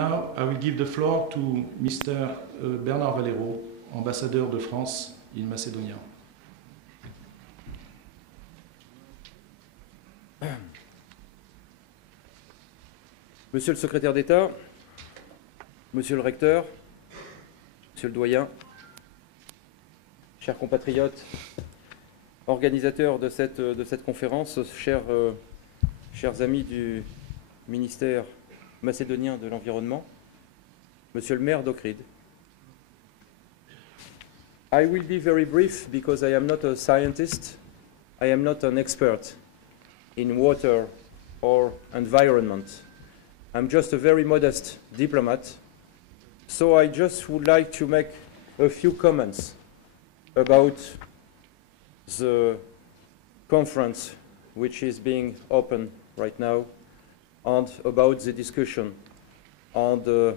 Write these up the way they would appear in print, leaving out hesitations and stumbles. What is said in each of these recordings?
Now I will give the floor to Mr. Bernard Valéro, Ambassadeur de France in Macedonia. Monsieur le secrétaire d'État, Monsieur le recteur, Monsieur le doyen, chers compatriotes, organisateurs de cette conférence, chers amis du ministère macédonien de l'Environnement, Monsieur le maire d'Ohrid. I will be very brief because I am not a scientist, I am not an expert in water or environment. I'm just a very modest diplomat, so I just would like to make a few comments about the conference which is being opened right now and about the discussion and the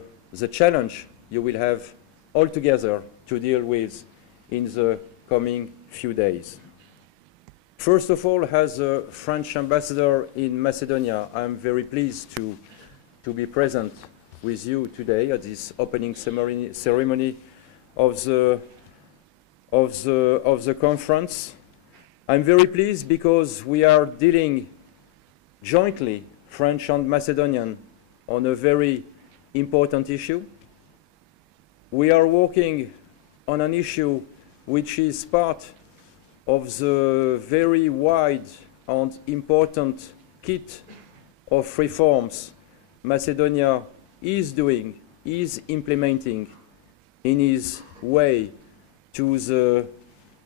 challenge you will have all together to deal with in the coming few days. First of all, as a French ambassador in Macedonia, I'm very pleased to be present with you today at this opening ceremony of the conference. I'm very pleased because we are dealing jointly, French and Macedonian, on a very important issue. We are working on an issue which is part of the very wide and important kit of reforms Macedonia is implementing in its way to the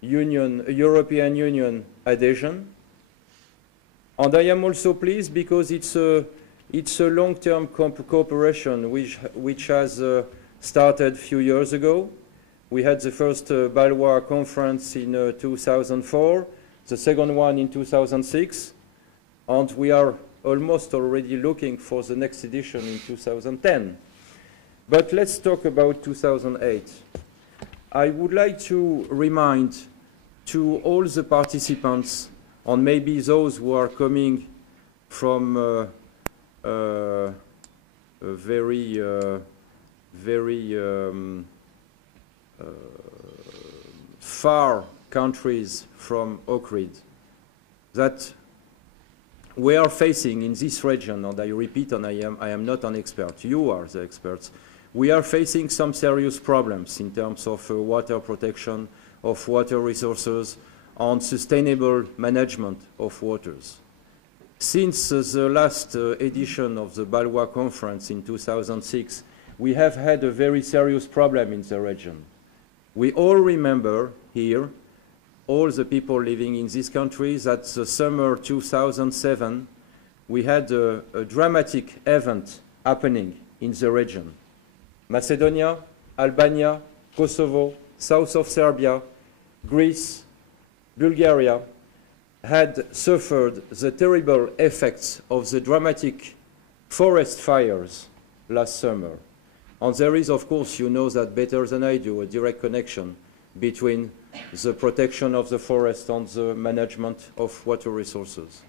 European Union adhesion. And I am also pleased because it's a long-term cooperation which has started a few years ago. We had the first BALWOIS conference in 2004, the second one in 2006, and we are almost already looking for the next edition in 2010. But let's talk about 2008. I would like to remind to all the participants, and maybe those who are coming from very far countries from Ohrid, that we are facing in this region, and I repeat, and I am not an expert, you are the experts, we are facing some serious problems in terms of water protection, of water resources, and sustainable management of waters. Since the last edition of the BALWOIS conference in 2006, we have had a very serious problem in the region. We all remember here, all the people living in this country, that the summer 2007, we had a dramatic event happening in the region. Macedonia, Albania, Kosovo, south of Serbia, Greece, Bulgaria had suffered the terrible effects of the dramatic forest fires last summer. And there is, of course, you know that better than I do, a direct connection between the protection of the forest and the management of water resources.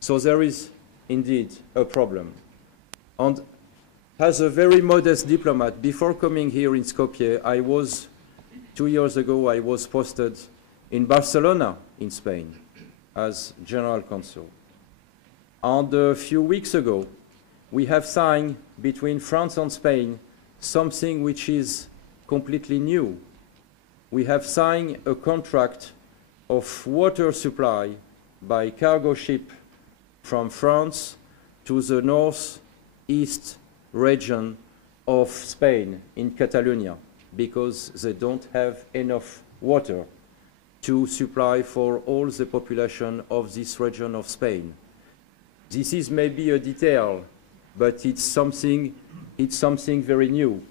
So there is indeed a problem. And as a very modest diplomat, before coming here in Skopje, 2 years ago, I was posted in Barcelona in Spain as General Consul. And a few weeks ago, we have signed between France and Spain something which is completely new. We have signed a contract of water supply by cargo ship from France to the northeast region of Spain in Catalonia, because they don't have enough water to supply for all the population of this region of Spain. This is maybe a detail, but it's something very new,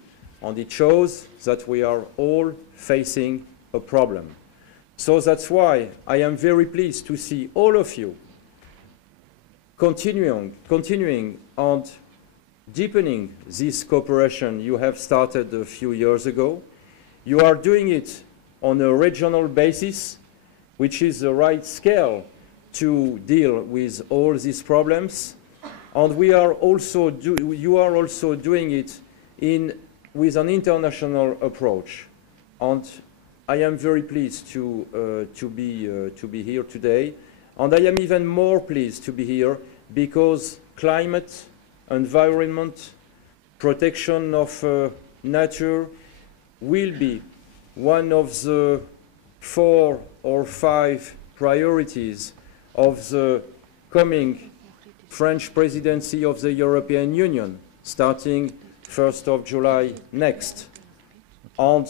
and it shows that we are all facing a problem. So that's why I am very pleased to see all of you continuing and deepening this cooperation you have started a few years ago. You are doing it on a regional basis, which is the right scale to deal with all these problems. And you are also doing it with an international approach. And I am very pleased to be here today. And I am even more pleased to be here because climate, environment, protection of nature will be one of the 4 or 5 priorities of the coming French presidency of the European Union, starting 1st of July next. And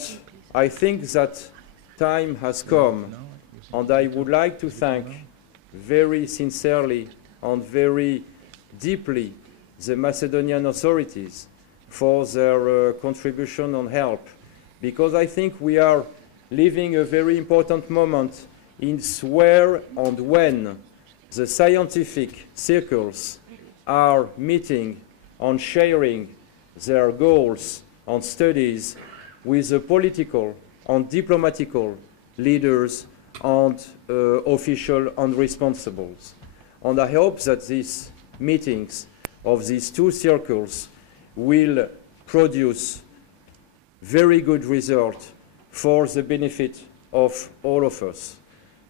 I think that time has come, and I would like to thank very sincerely and very deeply the Macedonian authorities for their contribution and help, because I think we are living a very important moment in where and when the scientific circles are meeting and sharing their goals and studies with the political and diplomatical leaders and official and responsibles. And I hope that these meetings of these 2 circles will produce very good results for the benefit of all of us.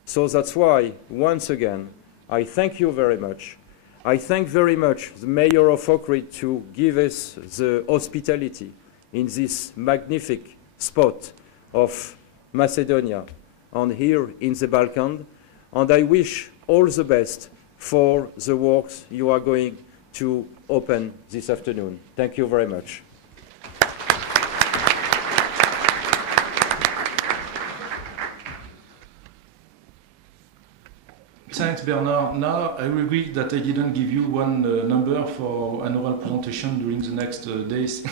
So that's why, once again, I thank you very much. I thank very much the Mayor of Ohrid to give us the hospitality in this magnificent spot of Macedonia and here in the Balkans. And I wish all the best for the works you are going to open this afternoon. Thank you very much. Thanks, Bernard. Now I regret that I didn't give you one number for an oral presentation during the next days.